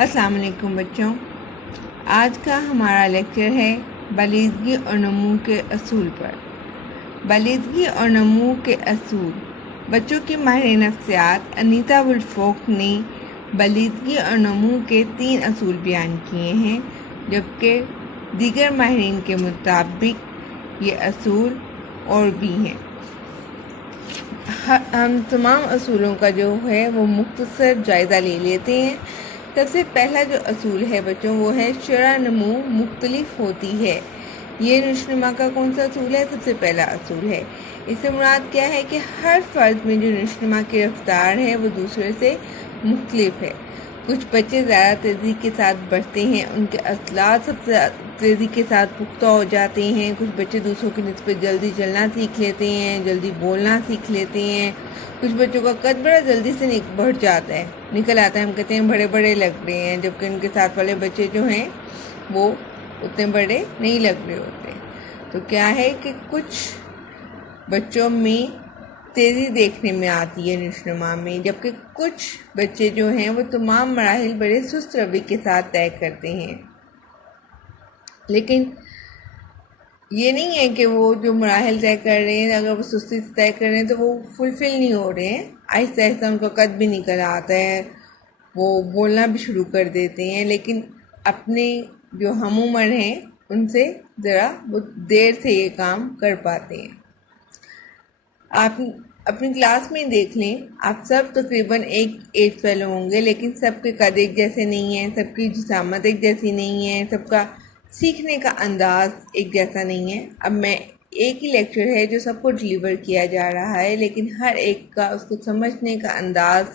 السلام علیکم بچوں، آج کا ہمارا لیکچر ہے بالیدگی اور نمو کے اصول پر۔ بالیدگی اور نمو کے اصول۔ بچوں کی ماہر نفسیات انیتا وولفوک نے بالیدگی اور نمو کے 3 اصول بیان کیے ہیں، جبکہ دیگر ماہرین کے مطابق یہ اصول اور بھی ہیں۔ ہم تمام اصولوں کا جو ہے وہ مختصر جائزہ لے لیتے ہیں۔ سب سے پہلا جو اصول ہے بچوں وہ ہے شرح نمو مختلف ہوتی ہے۔ یہ نشوونما کا کون سا اصول ہے؟ سب سے پہلا اصول ہے۔ اس سے مراد کیا ہے کہ ہر فرد میں جو نشوونما کی رفتار ہے وہ دوسرے سے مختلف ہے۔ کچھ بچے زیادہ تیزی کے ساتھ بڑھتے ہیں، ان کے عضلات سب سے تیزی کے ساتھ پختہ ہو جاتے ہیں۔ کچھ بچے دوسروں کی نسبت جلدی چلنا سیکھ لیتے ہیں، جلدی بولنا سیکھ لیتے ہیں۔ کچھ بچوں کا قد بڑا جلدی سے بڑھ جاتا ہے، نکل آتا ہے، ہم کہتے ہیں بڑے بڑے لگ رہے ہیں، جبکہ ان کے ساتھ والے بچے جو ہیں وہ اتنے بڑے نہیں لگ رہے ہوتے۔ تو کیا ہے کہ کچھ بچوں میں تیزی دیکھنے میں آتی ہے نشوونما میں، جبکہ کچھ بچے جو ہیں وہ تمام مراحل بڑے سست روی کے ساتھ طے کرتے ہیں۔ لیکن یہ نہیں ہے کہ وہ جو مراحل طے کر رہے ہیں اگر وہ سستی سے طے کر رہے ہیں تو وہ فلفل نہیں ہو رہے ہیں۔ آہستہ آہستہ ان کا قد بھی نکل آتا ہے، وہ بولنا بھی شروع کر دیتے ہیں، لیکن اپنے جو ہم عمر ہیں ان سے ذرا وہ دیر سے یہ کام کر پاتے ہیں۔ آپ اپنی کلاس میں دیکھ لیں، آپ سب تقریباً ایک ایج فیلو ہوں گے، لیکن سب کے قد ایک جیسے نہیں ہیں، سب کی جسامت ایک جیسی نہیں ہے، سب کا سیکھنے کا انداز ایک جیسا نہیں ہے۔ اب میں ایک ہی لیکچر ہے جو سب کو ڈلیور کیا جا رہا ہے، لیکن ہر ایک کا اس کو سمجھنے کا انداز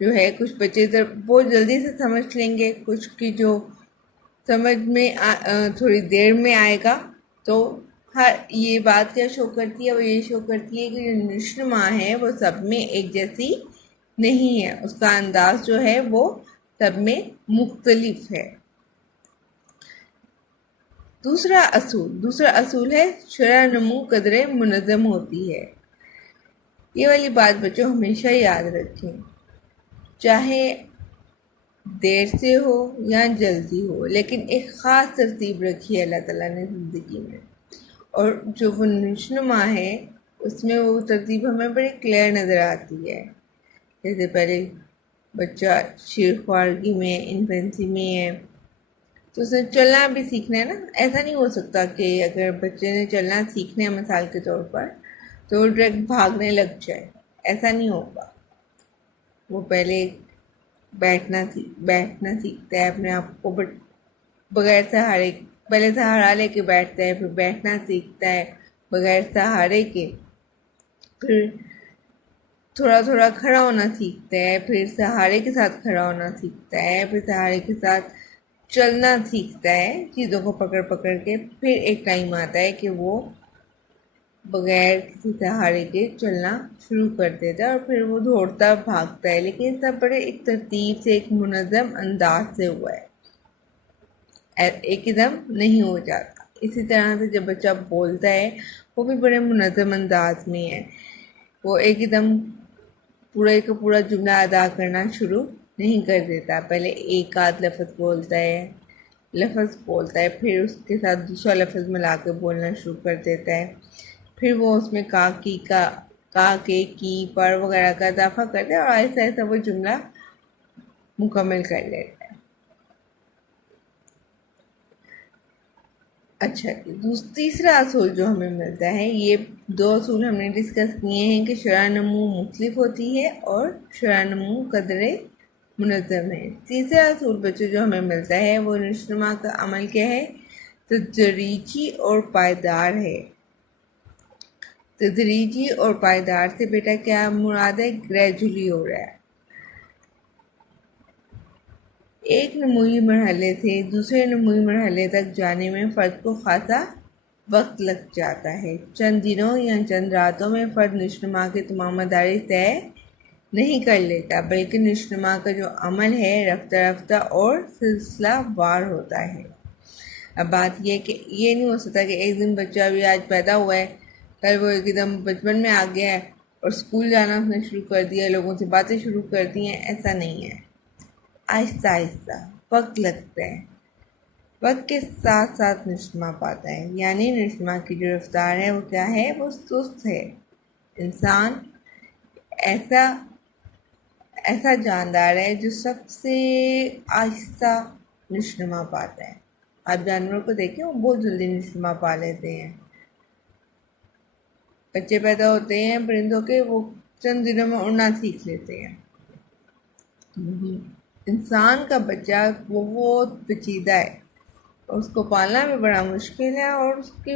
جو ہے، کچھ بچے بہت جلدی سے سمجھ لیں گے، کچھ کی جو سمجھ میں تھوڑی دیر میں آئے گا۔ تو یہ بات کیا شو کرتی ہے؟ وہ یہ شو کرتی ہے کہ جو نشوونما ہے وہ سب میں ایک جیسی نہیں ہے، اس کا انداز جو ہے وہ سب میں مختلف ہے۔ دوسرا اصول ہے شرح نمو قدرے منظم ہوتی ہے۔ یہ والی بات بچوں ہمیشہ یاد رکھیں، چاہے دیر سے ہو یا جلدی ہو، لیکن ایک خاص ترتیب رکھی ہے اللہ تعالیٰ نے زندگی میں، اور جو وہ نشوونما ہے اس میں وہ ترتیب ہمیں بڑی کلیئر نظر آتی ہے۔ جیسے پہلے بچہ شیرخوارگی میں، انفینسی میں ہے، تو اس نے چلنا بھی سیکھنا ہے نا۔ ایسا نہیں ہو سکتا کہ اگر بچے نے چلنا سیکھنا ہے مثال کے طور پر تو وہ ڈائریکٹ بھاگنے لگ جائے، ایسا نہیں ہوگا۔ وہ پہلے بیٹھنا سیکھتا ہے اپنے آپ کو، بغیر سہارے، پہلے سہارا لے کے بیٹھتا ہے، پھر بیٹھنا سیکھتا ہے بغیر سہارے کے، پھر تھوڑا تھوڑا کھڑا ہونا سیکھتا ہے، پھر سہارے کے ساتھ کھڑا ہونا سیکھتا ہے، پھر سہارے کے ساتھ چلنا سیکھتا ہے چیزوں کو پکڑ پکڑ کے، پھر ایک ٹائم آتا ہے کہ وہ بغیر کسی سہارے کے چلنا شروع کر دیتا ہے، اور پھر وہ دوڑتا بھاگتا ہے، لیکن سب بڑے ایک ترتیب سے، ایک منظم انداز سے ہوا ہے، ایک دم نہیں ہو جاتا۔ اسی طرح سے جب بچہ بولتا ہے وہ بھی بڑے منظم انداز میں ہے، وہ ایک دم پورا کا پورا جملہ ادا کرنا شروع نہیں کر دیتا، پہلے ایک آدھ لفظ بولتا ہے، پھر اس کے ساتھ دوسرا لفظ ملا کے بولنا شروع کر دیتا ہے، پھر وہ اس میں کا کے کی پر وغیرہ کا اضافہ کرتا ہے، اور آہستہ آہستہ وہ جملہ مکمل کر لیتا ہے۔ اچھا، تیسرا اصول جو ہمیں ملتا ہے، یہ 2 اصول ہم نے ڈسکس کیے ہیں کہ شرح نمو مختلف ہوتی ہے اور شرح نمو قدرے منظم ہے۔ تیسرا اصول بچوں جو ہمیں ملتا ہے وہ نشوونما کا عمل کیا ہے؟ تدریجی اور پائیدار ہے۔ تدریجی اور پائیدار سے بیٹا کیا مراد ہے؟ گریجولی ہو رہا ہے۔ ایک نموئی مرحلے سے دوسرے نموئی مرحلے تک جانے میں فرد کو خاصا وقت لگ جاتا ہے۔ چند دنوں یا چند راتوں میں فرد نشوونما کے تمام مدارج طے نہیں کر لیتا، بلکہ نشوونما کا جو عمل ہے رفتہ رفتہ اور سلسلہ وار ہوتا ہے۔ اب بات یہ کہ یہ نہیں ہو سکتا کہ ایک دن بچہ بھی آج پیدا ہوا ہے، کل وہ ایک دم بچپن میں آ گیا ہے اور اسکول جانا اس نے شروع کر دیا، لوگوں سے باتیں شروع کر دی ہیں، ایسا نہیں ہے۔ آہستہ آہستہ وقت لگتا ہے، وقت کے ساتھ ساتھ نشما پاتا ہے، یعنی نشما کی جو رفتار ہے وہ کیا ہے، وہ سست ہے۔ انسان ایسا جاندار ہے جو سب سے آہستہ نشما پاتا ہے۔ آپ جانوروں کو دیکھیں، وہ بہت جلدی نشما پا لیتے ہیں۔ بچے پیدا ہوتے ہیں پرندوں کے، وہ چند دنوں میں اڑنا سیکھ لیتے ہیں۔ انسان کا بچہ بہت پیچیدہ ہے، اس کو پالنا بھی بڑا مشکل ہے، اور اس کی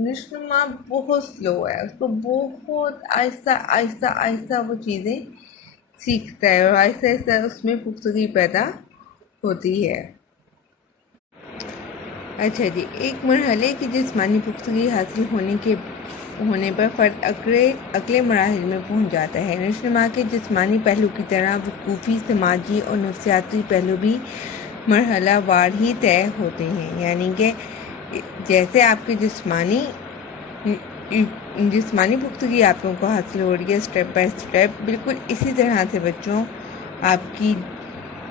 نشما بہت سلو ہے، اس کو بہت آہستہ آہستہ آہستہ وہ چیزیں سیکھتا ہے، اور آہستہ آہستہ اس میں پختگی پیدا ہوتی ہے۔ اچھا جی، ایک مرحلے کی جسمانی پختگی حاصل ہونے پر فرد اگلے مراحل میں پہنچ جاتا ہے۔ نشما کے جسمانی پہلو کی طرح وقوفی، سماجی اور نفسیاتی پہلو بھی مرحلہ وار ہی طے ہوتے ہیں، یعنی کہ جیسے آپ کے جسمانی پختگی آپ لوگوں کو حاصل ہو رہی ہے اسٹیپ بائی اسٹیپ، بالکل اسی طرح سے بچوں آپ کی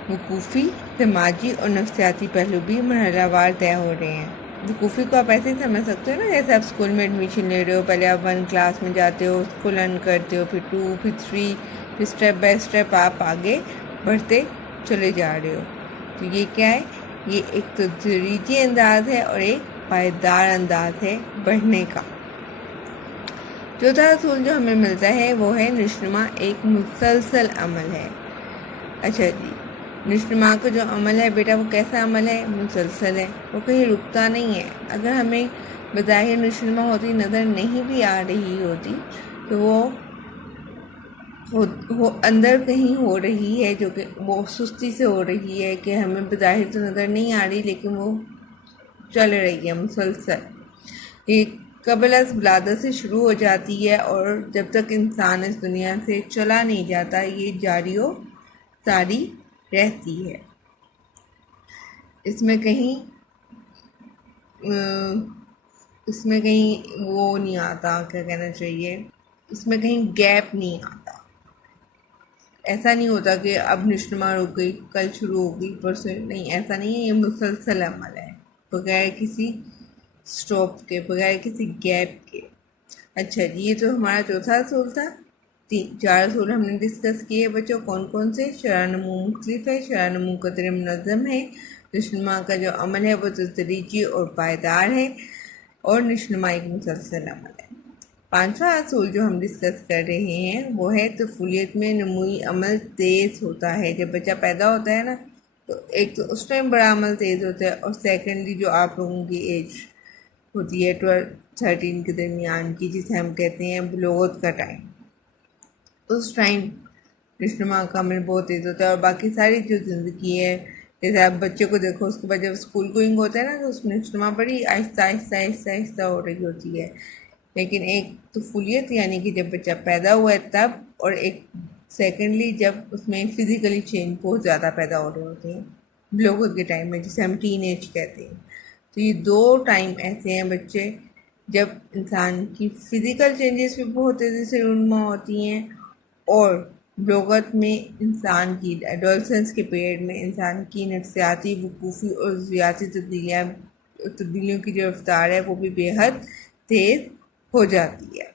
وقوفی، سماجی اور نفسیاتی پہلو بھی مرحلہ وار طے ہو رہے ہیں۔ وقوفی کو آپ ایسے ہی سمجھ سکتے ہو نا، جیسے آپ اسکول میں ایڈمیشن لے رہے ہو، پہلے آپ 1 کلاس میں جاتے ہو، اس کو لرن کرتے ہو، پھر 2، پھر 3، پھر اسٹیپ بائی اسٹیپ آپ آگے بڑھتے چلے جا رہے ہو۔ تو یہ کیا ہے، یہ ایک تدریجی انداز ہے اور ایک پائیدار انداز ہے بڑھنے کا۔ چوتھا اصول جو ہمیں ملتا ہے وہ ہے نشما ایک مسلسل عمل ہے۔ اچھا جی، نشما کا جو عمل ہے بیٹا، وہ کیسا عمل ہے، مسلسل ہے، وہ کہیں رکتا نہیں ہے۔ اگر ہمیں بظاہر نشما ہوتی نظر نہیں بھی آ رہی ہوتی تو وہ اندر کہیں ہو رہی ہے، جو کہ وہ سستی سے ہو رہی ہے، کہ ہمیں بظاہر تو نظر نہیں آ رہی لیکن وہ چل رہی ہے مسلسل۔ یہ قبل از ولادت سے شروع ہو جاتی ہے، اور جب تک انسان اس دنیا سے چلا نہیں جاتا یہ جاری و ساری رہتی ہے۔ اس میں کہیں وہ نہیں آتا، کیا کہنا چاہیے، اس میں کہیں گیپ نہیں آتا۔ ایسا نہیں ہوتا کہ اب نشما رک گئی، کل شروع ہوگی، پرسوں نہیں، ایسا نہیں ہے۔ یہ مسلسل عمل ہے، بغیر کسی سٹاپ کے، بغیر کسی گیپ کے۔ اچھا جی، یہ تو ہمارا چوتھا اصول تھا۔ 4 اصول ہم نے ڈسکس کیے بچوں، کون کون سے؟ شرح نمو مختلف ہے، شرح نمو قدر منظم ہے، نشما کا جو عمل ہے وہ تدریجی اور پائیدار ہے، اور نشما ایک مسلسل عمل ہے۔ 5واں اصول جو ہم ڈسکس کر رہے ہیں وہ ہے طفولیت میں نموئی عمل تیز ہوتا ہے۔ جب بچہ پیدا ہوتا ہے نا، تو ایک تو اس ٹائم بڑا عمل تیز ہوتا ہے، اور سیکنڈلی جو آپ لوگوں کی ایج ہوتی ہے 12-13 کے درمیان کی، جسے ہم کہتے ہیں بلوغت کا ٹائم، اس ٹائم نشما کا عمل بہت تیز ہوتا ہے۔ اور باقی ساری جو زندگی ہے، جیسے آپ بچے کو دیکھو، اس کے بعد جب اسکول گوئنگ ہوتا ہے نا، تو اس میں نشما بڑی آہستہ آہستہ آہستہ آہستہ ہو رہی ہوتی ہے، لیکن ایک طفولیت یعنی کہ جب بچہ پیدا ہوا ہے تب، اور ایک سیکنڈلی جب اس میں فزیکلی چینج بہت زیادہ پیدا ہو رہے ہوتے ہیں بلوغت کے ٹائم میں، جسے ہم ٹین ایج کہتے ہیں۔ تو یہ 2 ٹائم ایسے ہیں بچے جب انسان کی فزیکل چینجز بھی بہت تیزی سے رونما ہوتی ہیں، اور بلوغت میں انسان کی ایڈولسنس کے پیریڈ میں انسان کی نفسیاتی، وقوفی اور ذاتی تبدیلیوں کی جو رفتار ہے وہ بھی بے حد تیز ہو جاتی ہے۔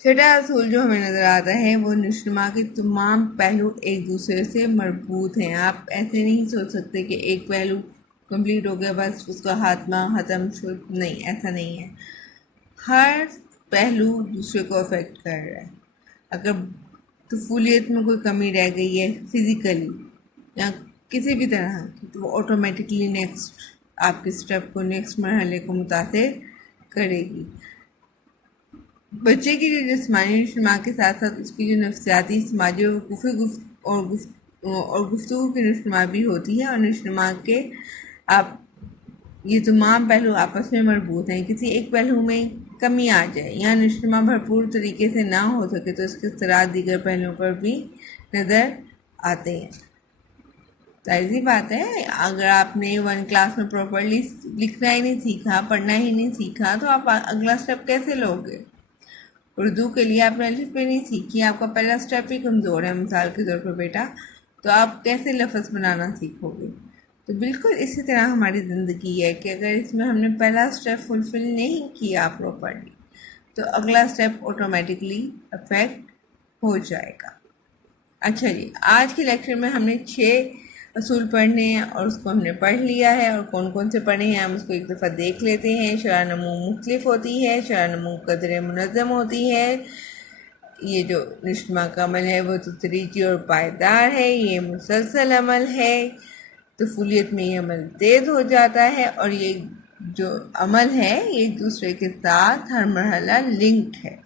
چھٹا اصول جو ہمیں نظر آتا ہے وہ نشما کے تمام پہلو ایک دوسرے سے مربوط ہیں۔ آپ ایسے نہیں سوچ سکتے کہ ایک پہلو کمپلیٹ ہو گیا بس اس کا خاتمہ ختم شد، نہیں، ایسا نہیں ہے۔ ہر پہلو دوسرے کو افیکٹ کر رہا ہے۔ اگر طفولیت میں کوئی کمی رہ گئی ہے فزیکلی یا کسی بھی طرح کی، تو وہ آٹومیٹکلی نیکسٹ آپ کے سٹیپ کو، نیکسٹ مرحلے کو متاثر کرے گی۔ بچے کی جو جسمانی نشما کے ساتھ ساتھ اس کی جو نفسیاتی، سماجی اور وقوفی اور گفتگو کی نشما بھی ہوتی ہے، اور نشما کے یہ تمام پہلو آپس میں مربوط ہیں۔ کسی ایک پہلو میں کمی آ جائے یا نشما بھرپور طریقے سے نہ ہو سکے تو اس کے اثرات دیگر پہلوؤں پر بھی نظر آتے ہیں۔ ظاہر بات ہے، اگر آپ نے 1 کلاس میں پراپرلی لکھنا ہی نہیں سیکھا، پڑھنا ہی نہیں سیکھا، تو آپ اگلا سٹیپ کیسے لوگے؟ اردو کے لیے آپ نے الف بے نہیں سیکھی، آپ کا پہلا سٹیپ ہی کمزور ہے، مثال کے طور پر بیٹا، تو آپ کیسے لفظ بنانا سیکھو گے؟ تو بالکل اسی طرح ہماری زندگی ہے کہ اگر اس میں ہم نے پہلا اسٹیپ فلفل نہیں کیا پراپرلی تو اگلا اسٹیپ آٹومیٹکلی افیکٹ ہو جائے گا۔ اچھا جی، آج کے لیکچر میں ہم نے 6 اصول پڑھنے ہیں اور اس کو ہم نے پڑھ لیا ہے، اور کون کون سے پڑھے ہیں ہم اس کو ایک دفعہ دیکھ لیتے ہیں۔ شرح نمو مختلف ہوتی ہے، شرح نمو قدر منظم ہوتی ہے، یہ جو نشتما کا عمل ہے وہ تدریجی اور پائیدار ہے، یہ مسلسل عمل ہے، طفولیت میں یہ عمل تیز ہو جاتا ہے، اور یہ جو عمل ہے یہ ایک دوسرے کے ساتھ ہر مرحلہ لنکڈ ہے۔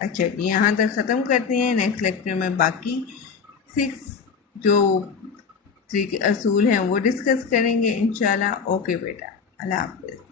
اچھا جی، یہاں تک ختم کرتے ہیں۔ نیکسٹ لیکچر میں باقی 6 جو اصول ہیں وہ ڈسکس کریں گے انشاءاللہ۔ اوکے بیٹا، اللہ حافظ۔